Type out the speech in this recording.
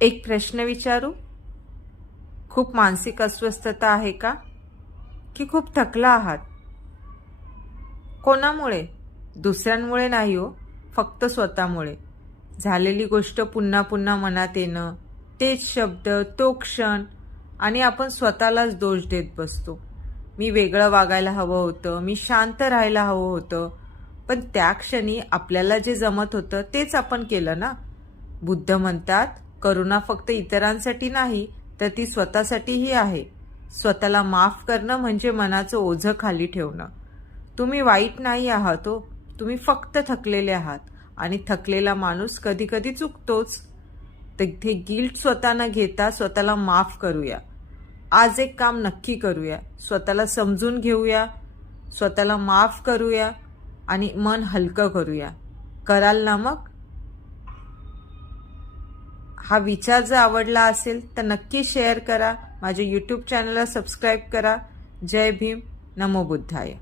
एक प्रश्न विचारू? खूप मानसिक अस्वस्थता आहे का? की खूप थकला आहात? कोणामुळे? दुसऱ्यांमुळे नाही हो, फक्त स्वतःमुळे. झालेली गोष्ट पुन्हा पुन्हा मनात येणं, तेच शब्द, तो क्षण, आणि आपण स्वतःलाच दोष देत बसतो. मी वेगळं वागायला हवं होतं, मी शांत राहायला हवं होतं, पण त्या क्षणी आपल्याला जे जमत होतं तेच आपण केलं ना. बुद्ध म्हणतात, करुणा फक्त इतरांसाठी नाही, तर ती स्वतःसाठीही आहे. स्वतःला माफ करणं म्हणजे मनाचं ओझं खाली ठेवणं. तुम्ही वाईट नाही आहात हो, तुम्ही फक्त थकलेले आहात, आणि थकलेला माणूस कधी कधी चुकतोच. तिथे गिल्ट स्वतः न घेता स्वतःला माफ करूया. आज एक काम नक्की करूया, स्वतःला समजून घेऊया, स्वतःला माफ करूया, आणि मन हलकं करूया. कराल ना मग? हा विचार जर आवडला असेल तर नक्की शेअर करा. माझ्या यूट्यूब चॅनलला सबस्क्राईब करा. जय भीम. नमो बुद्धाय.